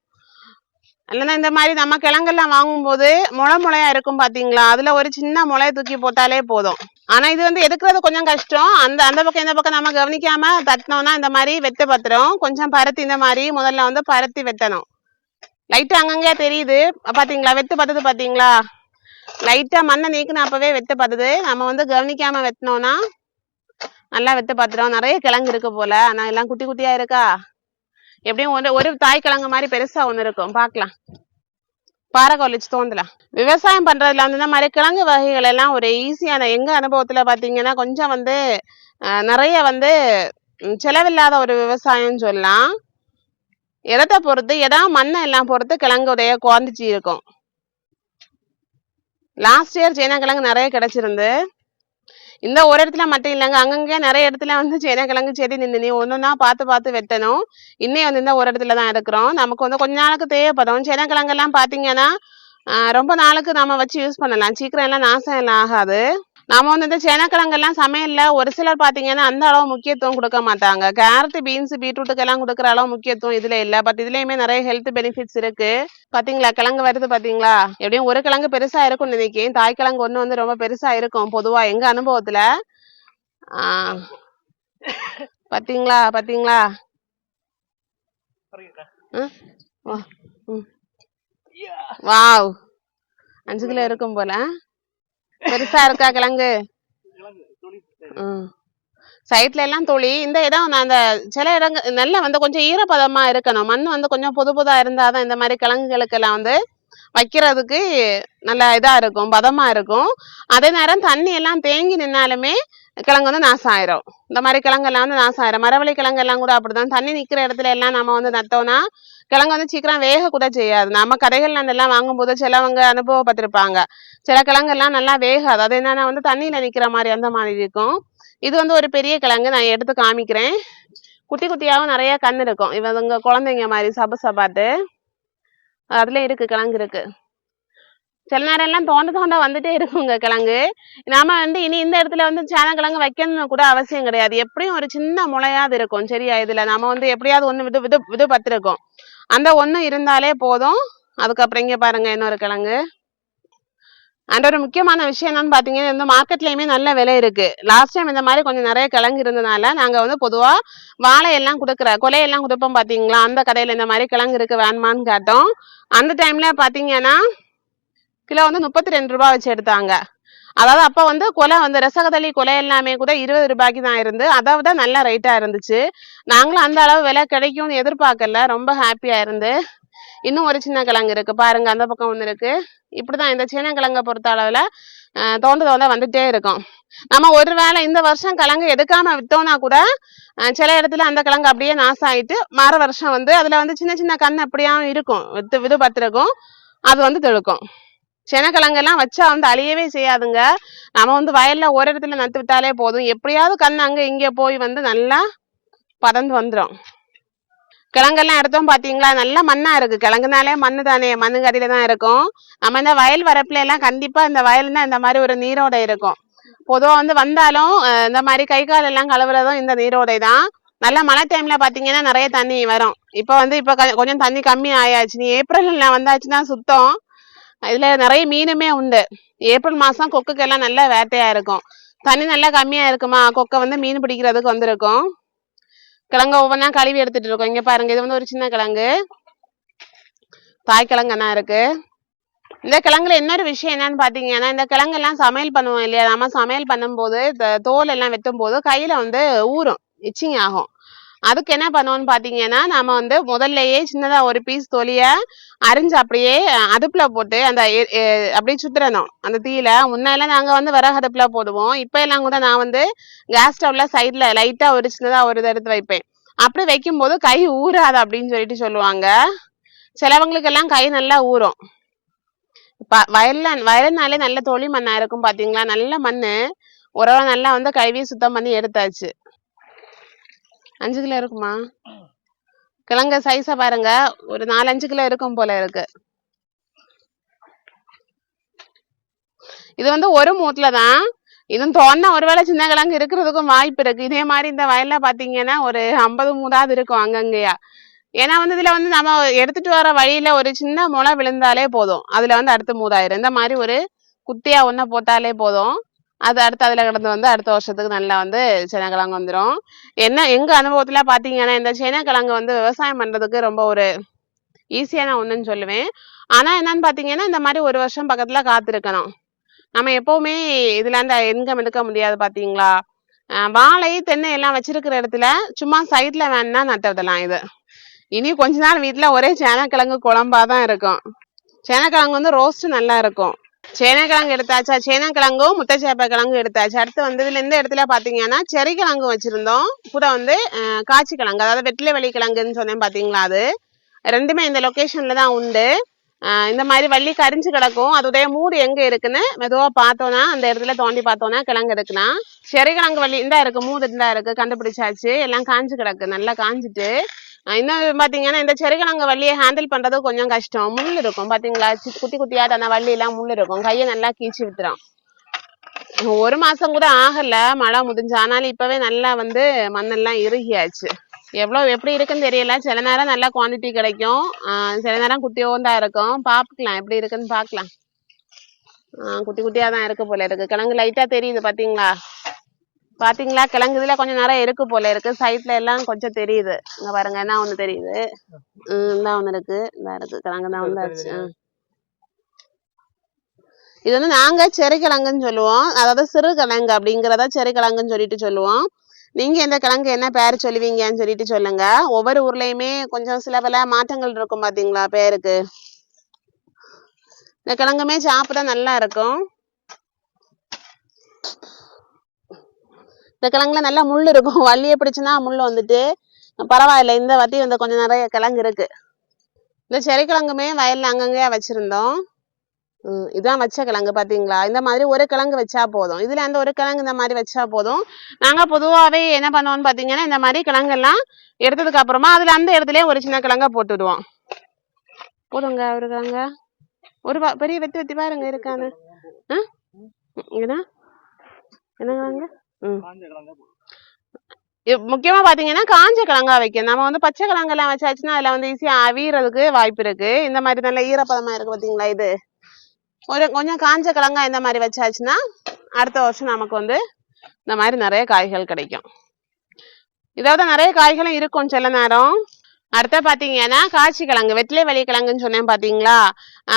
இல்லைன்னா இந்த மாதிரி நம்ம கிழங்கெல்லாம் வாங்கும்போது முளை முளையா இருக்கும் பாத்தீங்களா? அதுல ஒரு சின்ன முளைய தூக்கி போட்டாலே போதும். ஆனா இது வந்து எடுக்கிறது கொஞ்சம் கஷ்டம். அந்த அந்த பக்கம் இந்த பக்கம் நம்ம கவனிக்காம தட்டினோம்னா இந்த மாதிரி வெட்டு பத்திரம் கொஞ்சம் பருத்தி இந்த மாதிரி முதல்ல வந்து பருத்தி வெட்டணும். லைட்டா அங்கங்கே தெரியுது. பாத்தீங்களா? வெத்து பத்துது பாத்தீங்களா? லைட்டா மண்ணை நீக்கின அப்பவே வெத்து பத்துது. நம்ம வந்து கவனிக்காம வெட்டினோம்னா நல்லா வெத்து பார்த்துட்டோம் நிறைய கிழங்கு இருக்கு போல. ஆனா எல்லாம் குட்டி குட்டியா இருக்கா? எப்படியும் ஒரு ஒரு தாய் கிழங்கு மாதிரி பெருசா ஒன்று இருக்கும். பார்க்கலாம். பாறை வச்சு தோந்தலாம் விவசாயம் பண்றதுல வந்து இந்த மாதிரி கிழங்கு வகைகள் எல்லாம் ஒரு ஈஸியான எங்க அனுபவத்துல பாத்தீங்கன்னா கொஞ்சம் வந்து நிறைய வந்து செலவில்லாத ஒரு விவசாயம் சொல்லலாம். இடத்தை பொறுத்து இடம் மண்ணை எல்லாம் பொறுத்து கிழங்குடைய குவாண்டிட்டி இருக்கும். லாஸ்ட் இயர் சேனக்கிழங்கு நிறைய கிடைச்சிருந்து இந்த ஒரு இடத்துல மட்டும் இல்லைங்க. அங்கங்கே நிறைய இடத்துல வந்து சேனக்கிழங்கு செடி நின்று நீ ஒன்றுன்னா பார்த்து பார்த்து வெட்டணும். இன்னும் வந்து இந்த ஒரு இடத்துல தான் இருக்கிறோம் நமக்கு வந்து கொஞ்ச நாளுக்கு தேவைப்படும். சேனக்கிழங்கு எல்லாம் பார்த்தீங்கன்னா ரொம்ப நாளுக்கு நாம வச்சு யூஸ் பண்ணலாம். சீக்கிரம் எல்லாம் நாசம் எல்லாம் ஆகாது. நாம வந்து இந்த சேனக்கிழங்கு எல்லாம் சமையல்ல ஒரு சிலர் பாத்தீங்கன்னா அந்த அளவு முக்கியத்துவம் கொடுக்க மாட்டாங்க. கேரட் பீன்ஸ் பீட்ரூட்டுக்கு எல்லாம் கொடுக்குற அளவு முக்கியத்துவம் இதுல இல்ல. பட் இதுலயுமே நிறைய ஹெல்த் பெனிஃபிட்ஸ் இருக்கு. பாத்தீங்களா? கிழங்கு வருது பாத்தீங்களா? எப்படியும் ஒரு கிழங்கு பெருசா இருக்கும்னு நினைக்கிறேன் தாய் கிழங்கு ஒண்ணு வந்து ரொம்ப பெருசா இருக்கும் பொதுவா எங்க அனுபவத்துல. ஆஹ் பாத்தீங்களா? பாத்தீங்களா? வாவ். அஞ்சு கிலோ இருக்கும் போல பெருசா இருக்கா கிழங்கு? சைட்ல எல்லாம் துளி. இந்த இடம் நான் அந்த சில இடங்க நெல்ல வந்து கொஞ்சம் ஈரப்பதமா இருக்கணும். மண் வந்து கொஞ்சம் புது புதா இருந்தாதான் இந்த மாதிரி கிழங்குகளுக்கு எல்லாம் வந்து வைக்கிறதுக்கு நல்ல இதாக இருக்கும் பதமாக இருக்கும். அதே நேரம் தண்ணி எல்லாம் தேங்கி நின்னாலுமே கிழங்கு வந்து நாசம் ஆயிரும் இந்த மாதிரி கிழங்கெல்லாம் வந்து நாசம் ஆயிரும் மரவள்ளி கிழங்கெல்லாம் கூட அப்படிதான். தண்ணி நிற்கிற இடத்துல எல்லாம் நம்ம வந்து நட்டோம்னா கிழங்கு வந்து சீக்கிரம் வேக கூட செய்யாது. நம்ம கடைகள்ல அதெல்லாம் வாங்கும்போது சிலவங்க அனுபவப்பட்டிருப்பாங்க. சில கிழங்கெல்லாம் நல்லா வேகாது. அது என்னன்னா வந்து தண்ணியில நிக்கிற மாதிரி அந்த மாதிரி இருக்கும். இது வந்து ஒரு பெரிய கிழங்கு. நான் எடுத்து காமிக்கிறேன். குட்டி குட்டியாகவும் நிறைய கண் இருக்கும். இவங்க குழந்தைங்க மாதிரி சப சபாட்டு அதுல இருக்கு கிழங்கு இருக்கு. சில நேரம் எல்லாம் தோண்ட தோண்ட வந்துட்டே இருக்குங்க கிழங்கு. நாம வந்து இனி இந்த இடத்துல வந்து சேனக்கிழங்கு வைக்கணும்னு கூட அவசியம் கிடையாது. எப்படியும் ஒரு சின்ன முளையாவது இருக்கும். சரியா? இதுல நம்ம வந்து எப்படியாவது ஒண்ணு விது விது விது அந்த ஒண்ணு இருந்தாலே போதும். அதுக்கப்புறம் இங்க பாருங்க இன்னொரு கிழங்கு. அண்ட் ஒரு முக்கியமான விஷயம் என்னன்னு பார்த்தீங்கன்னா இந்த மார்க்கெட்லேயுமே நல்ல விலை இருக்கு. லாஸ்ட் டைம் இந்த மாதிரி கொஞ்சம் நிறைய கிழங்கு இருந்ததுனால நாங்கள் வந்து பொதுவாக வாழை எல்லாம் கொடுக்குற கொலையெல்லாம் கொடுப்போம் பார்த்தீங்களா அந்த கடையில் இந்த மாதிரி கிழங்கு இருக்கு வேணுமான்னு கேட்டோம். அந்த டைம்ல பார்த்தீங்கன்னா கிலோ வந்து முப்பத்தி ரெண்டு ரூபாய் வச்சு எடுத்தாங்க. அதாவது அப்போ வந்து கொலை வந்து ரசகதளி கொலை எல்லாமே கூட இருபது ரூபாய்க்கு தான் இருந்து அதை விட நல்ல ரைட்டாக இருந்துச்சு. நாங்களும் அந்த அளவு விலை கிடைக்கும்னு எதிர்பார்க்கல. ரொம்ப ஹாப்பியாக இருந்து. இன்னும் ஒரு சின்ன கிழங்கு இருக்கு. பாருங்க அந்த பக்கம் ஒன்று இருக்கு. இப்படிதான் இந்த சின்ன கிழங்கை பொறுத்த அளவுல தோண்ட தோண்ட வந்துட்டே இருக்கும். நம்ம ஒருவேளை இந்த வருஷம் கிழங்கு எடுக்காம விட்டோம்னா கூட சில இடத்துல அந்த கிழங்கு அப்படியே நாசம் ஆயிட்டு மறு வருஷம் வந்து அதுல வந்து சின்ன சின்ன கண் அப்படியாவும் இருக்கும். வித்து விது பத்திருக்கும் அது வந்து தெழுக்கும். செனக்கிழங்கெல்லாம் வச்சா வந்து அழியவே செய்யாதுங்க. நம்ம வந்து வயல்ல ஒரு இடத்துல நட்டு விட்டாலே போதும். எப்படியாவது கண் அங்க இங்க போய் வந்து நல்லா பதந்து வந்துடும் கிழங்கெல்லாம் எடுத்தோம் பார்த்தீங்களா நல்ல மண்ணாக இருக்குது கிழங்குனாலே மண்ணு தானே மண்ணுக்கு தான் இருக்கும். நம்ம இந்த வயல் வரப்புல எல்லாம் கண்டிப்பா இந்த வயல்னா இந்த மாதிரி ஒரு நீரோடை இருக்கும். பொதுவாக வந்து வந்தாலும் இந்த மாதிரி கை கால் எல்லாம் கழுவுறதும் இந்த நீரோடை தான். நல்லா மழை டைமில் பார்த்தீங்கன்னா நிறைய தண்ணி வரும். இப்போ வந்து இப்போ கொஞ்சம் தண்ணி கம்மி ஆயாச்சு. நீ ஏப்ரலில் வந்தாச்சுன்னா சுத்தம். இதில் நிறைய மீனுமே உண்டு. ஏப்ரல் மாதம் கொக்குக்கெல்லாம் நல்லா நல்ல இருக்கும். தண்ணி நல்லா கம்மியாக இருக்குமா? கொக்கை வந்து மீன் பிடிக்கிறதுக்கு வந்திருக்கும். கிழங்கு ஒவ்வொன்றா கழுவி எடுத்துட்டு இருக்கோம். இங்க பாருங்க இது வந்து ஒரு சின்ன கிழங்கு. தாய் கிழங்குனா இருக்கு. இந்த கிழங்குல இன்னொரு விஷயம் என்னன்னு பாத்தீங்கன்னா இந்த கிழங்கு எல்லாம் சமையல் பண்ணுவோம் இல்லையா? நம்ம சமையல் பண்ணும்போது இந்த தோல் எல்லாம் வெட்டும் போது கையில வந்து ஊறும். இச்சிங் ஆகும். அதுக்கு என்ன பண்ணுவோம்னு பார்த்தீங்கன்னா நாம வந்து முதல்லயே சின்னதா ஒரு பீஸ் தொலிய அரிஞ்சு அப்படியே அடுப்பில் அடுப்புல போட்டு அந்த எ- அப்படியே சுத்துறணும் அந்த தீயில. முன்னெல்லாம் நாங்க வந்து விறகு அடுப்புல போடுவோம். இப்ப எல்லாம் கூட நான் வந்து கேஸ் ஸ்டவ்ல சைட்ல லைட்டா ஒரு சின்னதா ஒரு இதை எடுத்து வைப்பேன். அப்படி வைக்கும்போது கை ஊறாது அப்படின்னு சொல்லிட்டு சொல்லுவாங்க. சிலவங்களுக்கு எல்லாம் கை நல்லா ஊறும். ப- வயல்ல வயல்னாலே நல்ல தொழி மண்ணா இருக்கும் பாத்தீங்களா? நல்ல மண்ணு. உறவை நல்லா வந்து கழுவி சுத்தம் பண்ணி எடுத்தாச்சு. அஞ்சு கிலோ இருக்குமா? கிழங்கு சைஸ பாருங்க. ஒரு நாலஞ்சு கிலோ இருக்கும் போல இருக்கு. இது வந்து ஒரு மூத்துல தான். இதுவும் தோணுனா ஒருவேளை சின்ன கிழங்கு இருக்கிறதுக்கும் வாய்ப்பு இருக்கு. இதே மாதிரி இந்த வயல்ல பாத்தீங்கன்னா ஒரு ஐம்பது மூதாவது இருக்கும் அங்கங்கேயா. ஏன்னா வந்து இதுல வந்து நம்ம எடுத்துட்டு வர வழியில ஒரு சின்ன முளை விழுந்தாலே போதும். அதுல வந்து அடுத்து மூதாயிரம் இந்த மாதிரி ஒரு குத்தியா ஒண்ண போட்டாலே போதும். அது அடுத்து அதுல கிடந்து வந்து அடுத்த வருஷத்துக்கு நல்லா வந்து கிழங்கு வந்துடும் என்ன எங்க அனுபவத்துல பார்த்தீங்கன்னா இந்த கிழங்கு வந்து விவசாயம் பண்றதுக்கு ரொம்ப ஒரு ஈஸியான ஒண்ணுன்னு சொல்லுவேன். ஆனா என்னன்னு பார்த்தீங்கன்னா இந்த மாதிரி ஒரு வருஷம் பக்கத்துல காத்திருக்கணும். நம்ம எப்போவுமே இதுல இருந்து இன்கம் எடுக்க முடியாது பார்த்தீங்களா வாழை தென்னை எல்லாம் வச்சிருக்கிற இடத்துல சும்மா சைட்ல வேணா நட்டு விடலாம் இது. இனி கொஞ்ச நாள் வீட்டில் ஒரே சேனக்கிழங்கு குழம்பா தான் இருக்கும். சேனக்கிழங்கு வந்து ரோஸ்ட் நல்லா இருக்கும். சேனக்கிழங்கு எடுத்தாச்சா? சேனக்கிழங்கும் சேப்பை கிழங்கு எடுத்தாச்சு. அடுத்து வந்ததுல இந்த இடத்துல பாத்தீங்கன்னா செரி கிழங்கு வச்சிருந்தோம். கூட வந்து காய்ச்சி கிழங்கு அதாவது வெற்றிலை வெளி கிழங்குன்னு சொன்னேன் பாத்தீங்களா அது? ரெண்டுமே இந்த லொகேஷன்ல தான் உண்டு. இந்த மாதிரி வள்ளி கரிஞ்சு கிடக்கும். அதோடைய மூடு எங்க இருக்குன்னு மெதுவா பார்த்தோம்னா அந்த இடத்துல தோண்டி பார்த்தோம்னா கிழங்கு இருக்குன்னா செரி கிழங்கு வள்ளி இந்தா இருக்கு மூடு இந்தா இருக்கு கண்டுபிடிச்சாச்சு. எல்லாம் காஞ்சு கிடக்கு நல்லா காஞ்சிட்டு. இன்னும் பாத்தீங்கன்னா இந்த செருகிழங்கு வள்ளியை ஹேண்டில் பண்றது கொஞ்சம் கஷ்டம். முள் இருக்கும் பாத்தீங்களா குட்டி குட்டியா அந்த வள்ளி எல்லாம் முள் இருக்கும் கையை நல்லா கீச்சு விட்டுரும். ஒரு மாசம் கூட ஆகல மழை முடிஞ்சு. ஆனாலும் இப்பவே நல்லா வந்து மண்ணெல்லாம் இறுகியாச்சு. எவ்வளவு எப்படி இருக்குன்னு தெரியல. சில நேரம் நல்லா குவாண்டிட்டி கிடைக்கும். ஆஹ் சில நேரம் குட்டியோண்டா இருக்கும். பாக்கலாம் எப்படி இருக்குன்னு பாக்கலாம். ஆஹ் குட்டி குட்டியா தான் இருக்கு போல இருக்கு. கிழங்கு லைட்டா தெரியுது பாத்தீங்களா? பாத்தீங்களா? கிழங்கு இதுல கொஞ்சம் நிறைய இருக்கு போல இருக்கு. சைட்ல எல்லாம் கொஞ்சம் தெரியுது. இங்க பாருங்க என்ன ஒண்ணு தெரியுது? இந்தா ஒண்ணு இருக்கு. இந்த இருக்கு. கிழங்கு தான் வந்தாச்சு. இது வந்து நாங்க செருக்கிழங்குன்னு சொல்லுவோம். அதாவது சிறு கிழங்கு அப்படிங்கிறத செருக்கிழங்குன்னு சொல்லிட்டு சொல்லுவோம். நீங்க எந்த கிழங்கு என்ன பேர் சொல்லுவீங்கன்னு சொல்லிட்டு சொல்லுங்க. ஒவ்வொரு ஊர்லயுமே கொஞ்சம் சில பல மாற்றங்கள் இருக்கும் பாத்தீங்களா பேருக்கு? இந்த கிழங்குமே சாப்பிட நல்லா இருக்கும். இந்த கிழங்குல நல்லா முள் இருக்கும். (laughs) வள்ளியை பிடிச்சுன்னா முள் வந்துட்டு பரவாயில்ல இந்த வாட்டி வந்து கொஞ்சம் நிறைய கிழங்கு இருக்கு. இந்த செரிக்கிழங்குமே வயல்ல அங்கங்கேயா வச்சிருந்தோம். இதுதான் இதான் வச்ச கிழங்கு பாத்தீங்களா? இந்த மாதிரி ஒரு கிழங்கு வச்சா போதும். இதுல அந்த ஒரு கிழங்கு இந்த மாதிரி வச்சா போதும். நாங்க பொதுவாகவே என்ன பண்ணுவோம்னு பாத்தீங்கன்னா இந்த மாதிரி கிழங்கெல்லாம் எடுத்ததுக்கு அப்புறமா அதுல அந்த இடத்துலயே ஒரு சின்ன கிழங்கா போட்டுடுவோம் போதுங்க ஒரு கிழங்க? ஒரு பெரிய வெத்தி வெத்தி பாருங்க இருக்கான்னு. ஆ? ம், என்ன கிழங்கு? முக்கியமா பாத்தீங்கன்னா காஞ்ச கிழங்கா வைக்கணும். நம்ம வந்து பச்சை கிழங்கெல்லாம் வச்சாச்சுன்னா அதுல வந்து ஈஸியா அவியறதுக்கு வாய்ப்பு இருக்கு. இந்த மாதிரி நல்ல ஈரப்பதமா இருக்கு பாத்தீங்களா இது? ஒரு கொஞ்சம் காஞ்ச கிழங்கா இந்த மாதிரி வச்சாச்சுன்னா அடுத்த வருஷம் நமக்கு வந்து இந்த மாதிரி நிறைய காய்கள் கிடைக்கும். இதாவது நிறைய காய்களும் இருக்கும் சில நேரம். அடுத்த பாத்தீங்கன்னா காய்ச்சி கிழங்கு வெற்றிலை வள்ளி கிழங்குன்னு சொன்னேன் பாத்தீங்களா?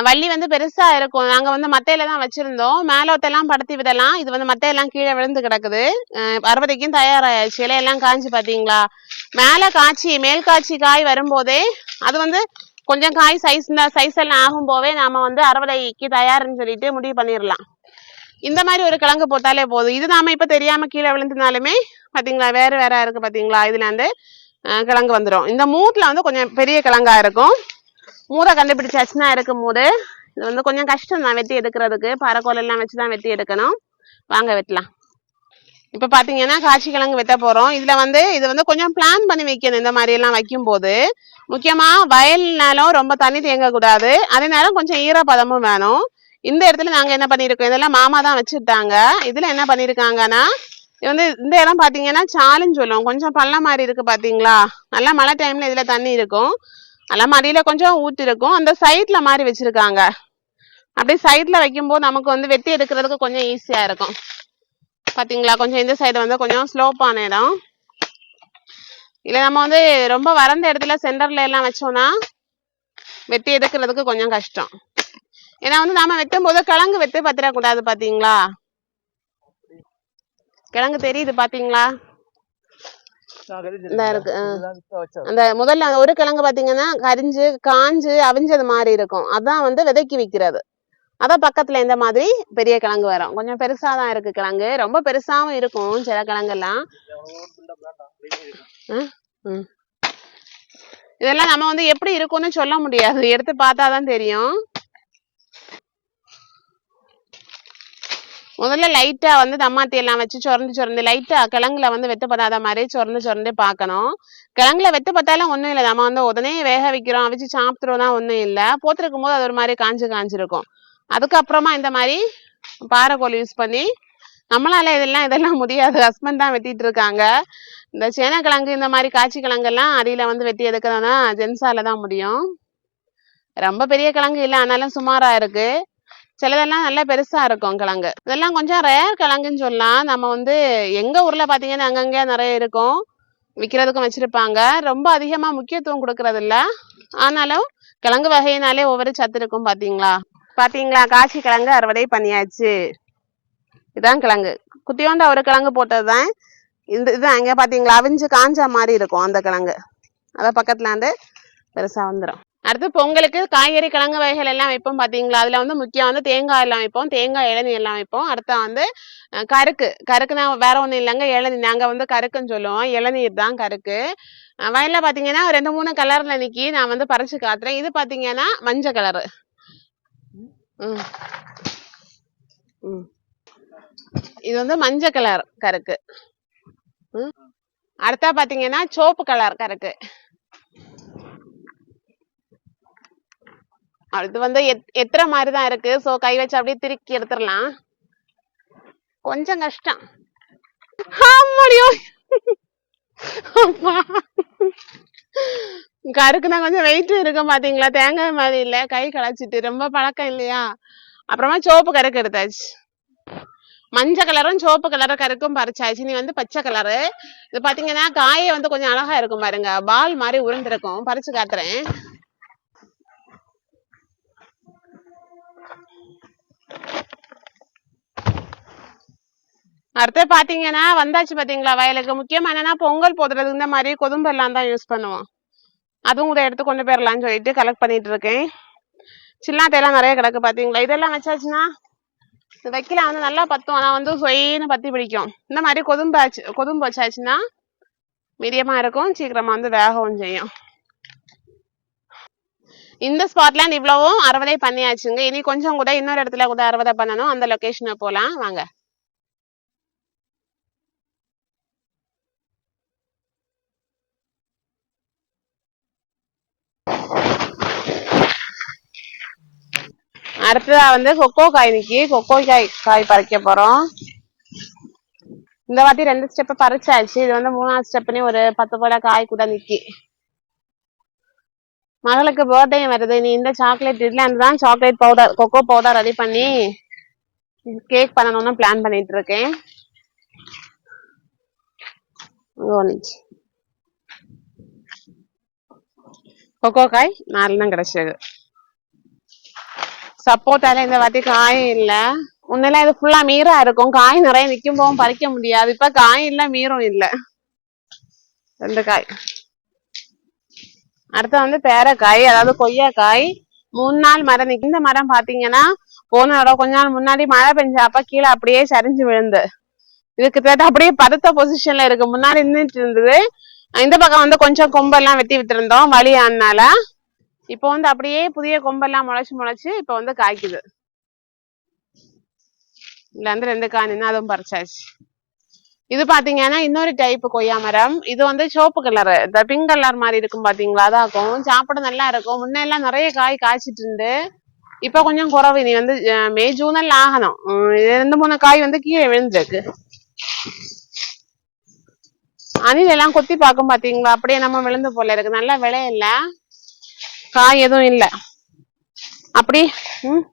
வள்ளி வந்து பெருசா இருக்கும். நாங்க வந்து மத்தையில தான் வச்சிருந்தோம். மேலோத்தெல்லாம் படுத்தி விடலாம். இது வந்து மத்தையெல்லாம் கீழே விழுந்து கிடக்குது. அறுபதைக்கும் அறுவடைக்கும் தயாராயாச்சு. இலையெல்லாம் காய்ச்சி பாத்தீங்களா? மேல காய்ச்சி மேல் காய்ச்சி காய் வரும்போதே அது வந்து கொஞ்சம் காய் சைஸ் சைஸ் எல்லாம் ஆகும் போவே நாம வந்து அறுவடைக்கு தயாருன்னு சொல்லிட்டு முடிவு பண்ணிடலாம் இந்த மாதிரி ஒரு கிழங்கு போட்டாலே போதும். இது நாம இப்ப தெரியாம கீழே விழுந்துனாலுமே பாத்தீங்களா வேற வேற இருக்கு பாத்தீங்களா? இதுல வந்து கிழங்கு வந்துடும் இந்த மூத்தில் வந்து கொஞ்சம் பெரிய கிழங்கா இருக்கும். மூதை கண்டுபிடிச்சாச்சுன்னா இருக்கும் மூடு. இது வந்து கொஞ்சம் கஷ்டம் தான் வெட்டி எடுக்கிறதுக்கு. பறக்கோலெல்லாம் வச்சு தான் வெட்டி எடுக்கணும். வாங்க வெட்டலாம். இப்போ பார்த்தீங்கன்னா காய்ச்சி கிழங்கு வெட்ட போகிறோம் இதில் வந்து இது வந்து கொஞ்சம் பிளான் பண்ணி வைக்கணும் இந்த மாதிரியெல்லாம் வைக்கும்போது. முக்கியமாக வயல்னாலும் ரொம்ப தண்ணி தேங்கக்கூடாது. அதே நேரம் கொஞ்சம் ஈரப்பதமும் வேணும். இந்த இடத்துல நாங்கள் என்ன பண்ணியிருக்கோம் இதெல்லாம் மாமா தான் வச்சுட்டாங்க இதில் என்ன பண்ணியிருக்காங்கன்னா இது வந்து இந்த இடம் பார்த்தீங்கன்னா சாலுன்னு சொல்லுவோம் கொஞ்சம் பள்ளம் மாதிரி இருக்கு பார்த்தீங்களா நல்லா மழை டைம்ல இதில் தண்ணி இருக்கும். நல்லா மடியில் கொஞ்சம் ஊத்து இருக்கும். அந்த சைட்ல மாதிரி வச்சிருக்காங்க. அப்படியே சைட்ல வைக்கும்போது நமக்கு வந்து வெட்டி எடுக்கிறதுக்கு கொஞ்சம் ஈஸியா இருக்கும். பார்த்தீங்களா கொஞ்சம் இந்த சைடு வந்து கொஞ்சம் ஸ்லோப்பான இடம். இல்லை நம்ம வந்து ரொம்ப வறண்ட இடத்துல சென்டர்ல எல்லாம் வச்சோம்னா வெட்டி எடுக்கிறதுக்கு கொஞ்சம் கஷ்டம். ஏன்னா வந்து நாம வெட்டும் போது கிழங்கு வெட்டு பத்திரக்கூடாது பார்த்தீங்களா கிழங்கு தெரியுது பாத்தீங்களா. அந்த முதல்ல ஒரு கிழங்கு பாத்தீங்கன்னா கரிஞ்சு காஞ்சு அவிஞ்சது மாதிரி இருக்கும். அதான் வந்து விதைக்கு விக்கிறது. அதான் பக்கத்துல இந்த மாதிரி பெரிய கிழங்கு வரும். கொஞ்சம் பெருசா தான் இருக்கு கிழங்கு. ரொம்ப பெருசாவும் இருக்கும் சில கிழங்கெல்லாம். அப்படியே இருக்கு. இதெல்லாம் நம்ம வந்து எப்படி இருக்கும்னு சொல்ல முடியாது. எடுத்து பார்த்தாதான் தெரியும். முதல்ல லைட்டா வந்து தம்மாத்தி எல்லாம் வச்சு சுரண்டு சுரண்டு லைட்டா கிழங்குல வந்து வெட்டப்படாத மாதிரி சுரண்டு சுரண்டு பார்க்கணும். கிழங்குல வெட்டப்பட்டாலும் ஒண்ணும் இல்லை. நம்ம வந்து உடனே வேக வைக்கிறோம். அவிச்சு தான் ஒண்ணும் இல்லை. போத்திருக்கும் போது அது ஒரு மாதிரி காஞ்சு காஞ்சிருக்கும். அதுக்கப்புறமா இந்த மாதிரி பாறைக்கோல் யூஸ் பண்ணி நம்மளால இதெல்லாம் இதெல்லாம் முடியாது. ஹஸ்பண்ட் தான் வெட்டிட்டு இருக்காங்க. இந்த சேனக்கிழங்கு இந்த மாதிரி காய்ச்சி கிழங்கெல்லாம் அடியில வந்து வெட்டி எடுக்கிறதுனா ஜென்ஸால தான் முடியும். ரொம்ப பெரிய கிழங்கு இல்லை. ஆனாலும் சுமாரா இருக்கு. சிலதெல்லாம் நல்லா பெருசா இருக்கும் கிழங்கு. இதெல்லாம் கொஞ்சம் ரேர் கிழங்குன்னு சொல்லலாம். நம்ம வந்து எங்க ஊர்ல பாத்தீங்கன்னா அங்கங்கே நிறைய இருக்கும். விற்கிறதுக்கும் வச்சிருப்பாங்க. ரொம்ப அதிகமா முக்கியத்துவம் கொடுக்கறது இல்ல ஆனாலும் கிழங்கு வகையினாலே ஒவ்வொரு சத்து இருக்கும் பாத்தீங்களா? பாத்தீங்களா? காய்ச்சி கிழங்கு அறுவடை பண்ணியாச்சு. இதான் கிழங்கு. குட்டியோண்டா ஒரு கிழங்கு போட்டதுதான். இந்த இது அங்கே பார்த்தீங்களா அவிஞ்சு காஞ்ச மாதிரி இருக்கும் அந்த கிழங்கு. அதை பக்கத்துல வந்து பெருசா வந்துடும் அடுத்து பொங்கலுக்கு காய்கறி கிழங்கு வகைகள் எல்லாம் வைப்போம் பார்த்தீங்களா அதில் வந்து முக்கியம் வந்து தேங்காய் எல்லாம் வைப்போம். தேங்காய் இளநீ எல்லாம் வைப்போம். அடுத்து வந்து கருக்கு. கருக்குனா வேற ஒன்றும் இல்லைங்க. இளநீ. நாங்கள் வந்து கருக்குன்னு சொல்லுவோம். இளநீர் தான் கருக்கு. வயலில் பார்த்தீங்கன்னா ரெண்டு மூணு கலரில் நிற்கி நான் வந்து பறிச்சு காத்துறேன் இது பார்த்தீங்கன்னா மஞ்சள் கலரு ம். ம். இது வந்து மஞ்சள் கலர் கருக்கு. ம். அடுத்தா பார்த்தீங்கன்னா சிவப்பு கலர் கருக்கு. அது வந்து எத் எத்துற மாதிரி தான் இருக்கு. சோ கை வச்சு அப்படியே திருக்கி எடுத்துடலாம் கொஞ்சம் கஷ்டம். ஆமாடியோ கருக்கு தான் கொஞ்சம் வெயிட் இருக்கும் பாத்தீங்களா? தேங்காய் மாதிரி இல்ல. கை களைச்சிட்டு. ரொம்ப பழக்கம் இல்லையா? அப்புறமா சிவப்பு கருக்கு எடுத்தாச்சு. மஞ்சள் கலரும் சிவப்பு கலரும் கருக்கும் பறிச்சாச்சு. நீ வந்து பச்சை கலரு. இது பாத்தீங்கன்னா காயை வந்து கொஞ்சம் அழகா இருக்கும் பாருங்க. பால் மாதிரி உருண்டிருக்கும். பறிச்சு காட்டுறேன். அடுத்து பாத்தீங்கன்னா வந்தாச்சு பாத்தீங்களா வயலுக்கு. முக்கியமா என்னன்னா பொங்கல் போடுறதுக்கு இந்த மாதிரி கொதும்பெல்லாம் தான் யூஸ் பண்ணுவோம். அதுவும் இதை எடுத்து கொண்டு போயிடலாம்னு சொல்லிட்டு கலெக்ட் பண்ணிட்டு இருக்கேன். சில்லாத்தையெல்லாம் நிறைய கிடக்கு பாத்தீங்களா? இதெல்லாம் வச்சாச்சுன்னா வைக்கல வந்து நல்லா பத்தும். ஆனா வந்து சொயின்னு பத்தி பிடிக்கும். இந்த மாதிரி கொதும்பு ஆச்சு கொதும்பு வச்சாச்சுன்னா மீடியமா இருக்கும். சீக்கிரமா வந்து வேகவும் செய்யும். இந்த ஸ்பாட்ல இவ்வளவும் அறுவடை பண்ணியாச்சுங்க. இனி கொஞ்சம் கூட இன்னொரு இடத்துல கூட அறுவடை பண்ணணும். அந்த லொகேஷனை போலாம். வாங்க. அடுத்ததா வந்து கொக்கோ காய் நிக்கி. கொக்கோ காய் காய் பறிக்க போறோம். இந்த வாட்டி ரெண்டு ஸ்டெப் பறிச்சாச்சு. இது வந்து மூணாவது ஸ்டெப்னு ஒரு பத்து போல காய் கூட நிக்கி. மகளுக்கு பர்த்டே வருது. நீ இந்த சாக்லேட் இதுல தான் chocolate powder cocoa powder ready பண்ணி கேக் பண்ணணும்னு பிளான் பண்ணிட்டு இருக்கேன். கொக்கோ காய் நாலு தான் கிடைச்சது. சப்போட்டால இந்த வாட்டி காய் இல்ல. முன்னெல்லாம் இது ஃபுல்லா மீரா இருக்கும். காய் நிறைய நிக்கும் போகும் பறிக்க முடியாது. இப்ப காய் இல்ல மீரும் இல்ல. ரெண்டு காய். அடுத்து வந்து பேரக்காய் அதாவது கொய்யாக்காய். மூணு நாள் மரம் நிக்கு இந்த மரம் பாத்தீங்கன்னா போன தடவை கொஞ்ச நாள் முன்னாடி மழை பெஞ்சாப்ப கீழே அப்படியே சரிஞ்சு விழுந்து. இது கிட்டத்தட்ட அப்படியே படுத்த பொசிஷன்ல இருக்கு. முன்னாடி நின்றுட்டு இருந்தது. இந்த பக்கம் வந்து கொஞ்சம் கொம்பெல்லாம் வெட்டி விட்டுருந்தோம் வழி ஆனால இப்போ வந்து அப்படியே புதிய கொம்பெல்லாம் முளைச்சு முளைச்சு இப்போ வந்து காய்க்குது. இதுல இருந்து ரெண்டு காய் நின்று அதுவும் பறிச்சாச்சு. இது பாத்தீங்கன்னா இன்னொரு டைப் கொய்யா மரம். இது வந்து சிவப்பு கலர் இந்த பிங்க் கலர் மாதிரி இருக்கும் பாத்தீங்களா? அதாக்கும். சாப்பிட நல்லா இருக்கும். முன்ன எல்லாம் நிறைய காய் காய்ச்சிட்டு இருந்து இப்ப கொஞ்சம் குறவு. நீ வந்து மே ஜூன் எல்லாம் ஆகணும். இது ரெண்டு மூணு காய் வந்து கீழே விழுந்துருக்கு. அணில் எல்லாம் கொத்தி பார்க்கும் பாத்தீங்களா? அப்படியே நம்ம விழுந்து போல இருக்கு. நல்லா விளையல. காய் எதுவும் இல்ல. அப்படி உம்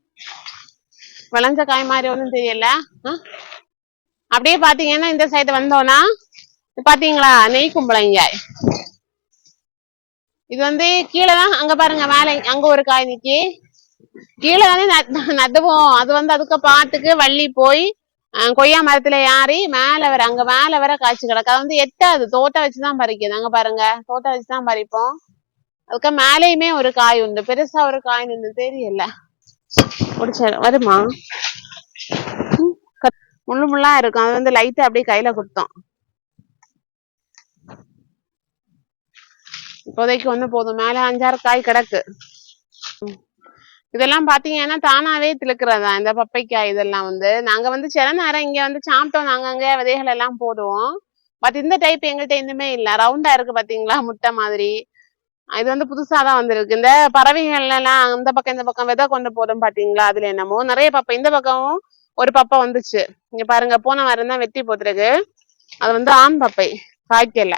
விளைஞ்ச காய் மாதிரி ஒன்றும் தெரியல. ஆஹ் அப்படியே பாத்தீங்கன்னா இந்த சைடு வந்தோம்னா பாத்தீங்களா? நெய் கும்பளங்காய் இது வந்து கீழே தான் அங்க பாருங்க மேல அங்க ஒரு காய் நிக்கி. கீழே தானே நட்- நடுவோம். அது வந்து அதுக்கு பாட்டுக்கு வள்ளி போய் அஹ், கொய்யா மரத்துல ஏறி மேல வர அங்க மேல வர காய்ச்சி கிடக்கு. அது வந்து எட்டாது. தோட்டம் வச்சுதான் பறிக்குது. அங்க பாருங்க தோட்டம் வச்சுதான் பறிப்போம். அதுக்கு மேலேயுமே ஒரு காய் உண்டு. பெருசா ஒரு காய் நின்று தெரியல. முடிச்ச வருமா? முள்ளு முள்ளா இருக்கும் அது வந்து லைட்டா அப்படியே கையில குத்தம் இப்போதைக்கு ஒண்ணு போதும். மேல அஞ்சாறு காய் கிடக்கு. இதெல்லாம் பாத்தீங்கன்னா தானாவே திழுக்கிறதா? இந்த பப்பைக்காய் இதெல்லாம் வந்து. நாங்க வந்து சில நேரம் இங்க வந்து சாப்பிட்டோம். நாங்க அங்க விதைகள் எல்லாம் போடுவோம். பட் இந்த டைப் எங்கள்கிட்ட இன்னுமே இல்ல. ரவுண்டா இருக்கு பாத்தீங்களா? முட்டை மாதிரி. இது வந்து புதுசா தான் வந்திருக்கு. இந்த பறவைகள் எல்லாம் அந்த பக்கம் இந்த பக்கம் விதை கொண்டு போதும் பாத்தீங்களா? அதுல என்னமோ நிறைய பப்பை. இந்த பக்கமும் ஒரு பப்பை வந்துச்சு. இங்க பாருங்க போன வாரம் தான் வெட்டி போட்டிருக்கு. அது வந்து ஆண் பப்பை காய்க்கல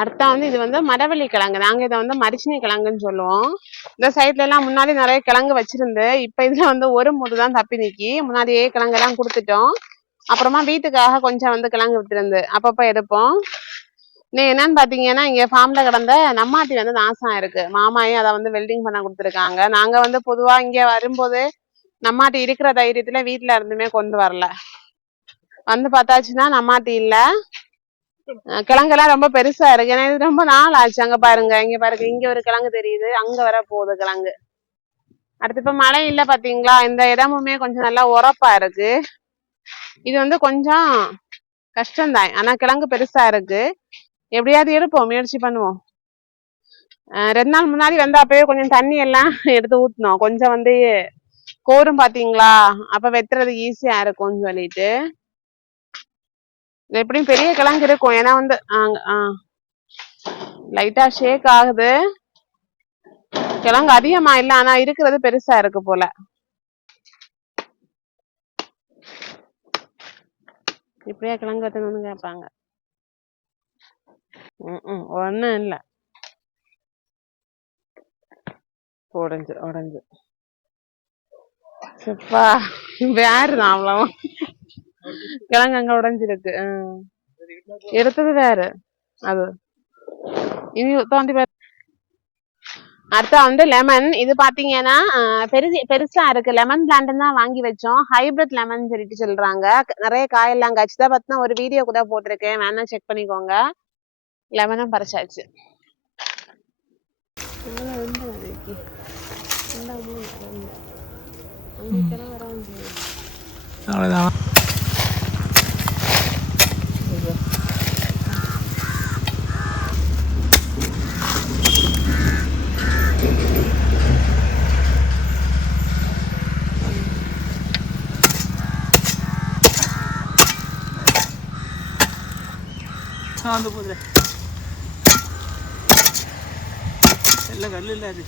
அடுத்தா வந்து இது வந்து மரவள்ளி கிழங்கு. நாங்க இதை வந்து மரிச்சினி கிழங்குன்னு சொல்லுவோம். இந்த சைட்ல எல்லாம் முன்னாடி நிறைய கிழங்கு வச்சிருந்து இப்ப இதுல வந்து ஒரு மூட்டு தான் தப்பி நிக்கி. முன்னாடியே கிழங்கு எல்லாம் கொடுத்துட்டோம். அப்புறமா வீட்டுக்காக கொஞ்சம் வந்து கிழங்கு விட்டுருந்து அப்பப்ப எடுப்போம். நீ என்னன்னு பாத்தீங்கன்னா இங்க ஃபார்ம்ல கிடந்த நம்மாட்டி வந்து நாசம் இருக்கு மாமாயும் அதை வந்து வெல்டிங் பண்ண கொடுத்துருக்காங்க. நாங்க வந்து பொதுவா இங்க வரும்போது நம்மாட்டி இருக்கிற தைரியத்துல வீட்டுல இருந்துமே கொண்டு வரல. வந்து பார்த்தாச்சுன்னா நம்மாட்டி இல்ல. கிழங்கெல்லாம் ரொம்ப பெருசா இருக்கு. ஏன்னா இது ரொம்ப நாள் ஆச்சு. அங்க பாருங்க. இங்க பாருங்க. இங்க ஒரு கிழங்கு தெரியுது. அங்க வர போகுது கிழங்கு. அடுத்து இப்ப மழை இல்ல பாத்தீங்களா? இந்த இடமுமே கொஞ்சம் நல்லா உரப்பா இருக்கு. இது வந்து கொஞ்சம் கஷ்டம்தான். ஆனா கிழங்கு பெருசா இருக்கு. எப்படியாவது எடுப்போம். முயற்சி பண்ணுவோம். ரெண்டு நாள் முன்னாடி வந்து அப்பயே கொஞ்சம் தண்ணி எல்லாம் எடுத்து ஊத்தினோம். கொஞ்சம் வந்து கோரும் பாத்தீங்களா? அப்ப வெட்டுறது ஈஸியா இருக்கும்னு சொல்லிட்டு. இது எப்படியும் பெரிய கிழங்கு இருக்கும். ஏன்னா வந்து லைட்டா ஷேக் ஆகுது. கிழங்கு அதிகமா இல்ல ஆனா இருக்கிறது பெருசா இருக்கு போல. இப்படியா கிழங்கு வெட்டணும்னு கேட்பாங்க. ம். ஒண்ணும் இல்ல. உடஞ்சு உடஞ்சு. செப்பா வேறு தான் கிழங்கு அங்க உடைஞ்சிருக்கு. ஹம். எடுத்தது வேற. அது. இனி தோண்டி பாரு. வந்து லெமன் இது பாத்தீங்கன்னா பெருசு பெருசா இருக்கு. லெமன் பிளான்ட் தான் வாங்கி வச்சோம். ஹைபிரிட் லெமன் சொல்லிட்டு சொல்றாங்க. நிறைய காயெல்லாம் காய்ச்சி தான் பார்த்தினா ஒரு வீடியோ கூட போட்டிருக்கேன். வேணா செக் பண்ணிக்கோங்க. லெமனும் பறிச்சாச்சு இவ்வளவு எந்த விலைக்கு? இந்த amount வந்து. அங்கிட்டலாம் வர முடியாது. அவ்வளோதான் வந்து போகுது எல்லாம் கல்லு இல்லை அது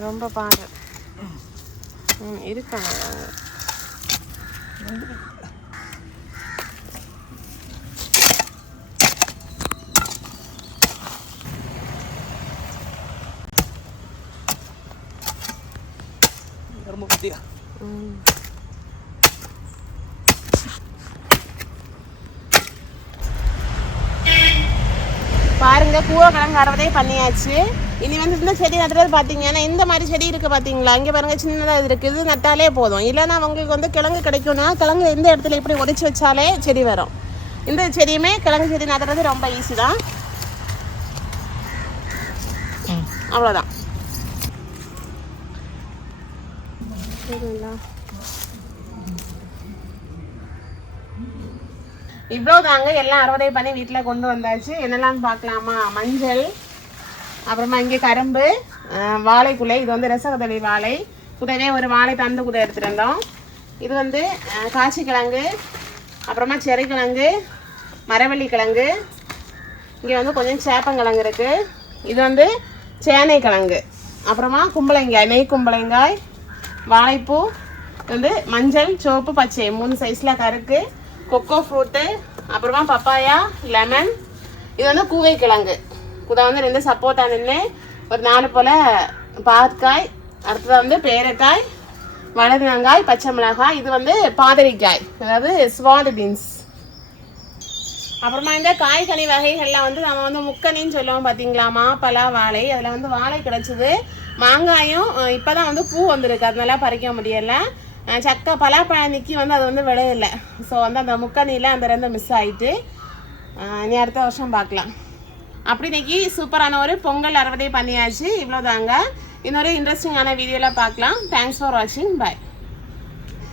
ரொம்ப பாரு ம் இருக்காங்க. ரொம்ப குட்டியா? ம். பாருங்க கூவக்கிழங்கு அறுவடை பண்ணியாச்சு. இனி வந்து இந்த செடி நடுறது பார்த்தீங்கன்னா இந்த மாதிரி செடி இருக்குது பார்த்தீங்களா இங்கே பாருங்கள் சின்னதாக இது இருக்குது இது நட்டாலே போதும். இல்லைன்னா உங்களுக்கு வந்து கிழங்கு கிடைக்கும்னா கிழங்கு எந்த இடத்துல இப்படி உடைச்சி வச்சாலே செடி வரும். இந்த செடியுமே கிழங்கு செடி நடுறது ரொம்ப ஈஸி தான். அவ்வளோதான் சரிங்களா இவ்வளோ தாங்க எல்லாம் அறுவடை பண்ணி வீட்டில் கொண்டு வந்தாச்சு. என்னெல்லாம் பார்க்கலாமா? மஞ்சள் அப்புறமா இங்கே கரும்பு வாழைக்குலை இது வந்து ரசகதளி வாழை. கூடவே ஒரு வாழை தந்து கூட எடுத்துருந்தோம் வந்தோம். இது வந்து காய்ச்சி கிழங்கு அப்புறமா செரிக்கிழங்கு மரவள்ளி கிழங்கு. இங்கே வந்து கொஞ்சம் சேப்பங்கிழங்கு இருக்குது இது வந்து சேனை கிழங்கு. அப்புறமா கும்பளைங்காய் நெய் கும்பளைங்காய் வாழைப்பூ வந்து மஞ்சள் சிவப்பு பச்சை. மூணு சைஸில் கருக்கு கொக்கோ ஃப்ரூட்டு அப்புறமா பப்பாயா லெமன் இது வந்து கூவை கிழங்கு. கூட வந்து ரெண்டு சப்போட்டா நின்று ஒரு நாலு போல் பாத்காய் அடுத்தது வந்து பேரக்காய் வலது பச்சை மிளகாய் இது வந்து பாதிரிக்காய் அதாவது ஸ்வாட் பீன்ஸ். அப்புறமா இந்த காய்கனி வகைகளில் வந்து நம்ம வந்து முக்கனின்னு சொல்லுவோம் பார்த்தீங்களா மாப்பழா வாழை அதில் வந்து வாழை கிடைச்சது. மாங்காயும் இப்போ தான் வந்து பூ வந்திருக்கு. அதனால பறிக்க முடியலை. சக்கை பலாப்பழம் வந்து அது வந்து விளையலை. ஸோ வந்து அந்த முக்கனியில் அந்த ரெண்டும் மிஸ் ஆகிட்டு நீ இனி அடுத்த வருஷம் பார்க்கலாம். அப்படி இன்னைக்கு சூப்பரான ஒரு பொங்கல் அறுவடை பண்ணியாச்சு. இவ்வளோதாங்க இன்னொரு இன்ட்ரெஸ்டிங்கான வீடியோவில் பார்க்கலாம். தேங்க்ஸ் ஃபார் வாட்சிங் பாய்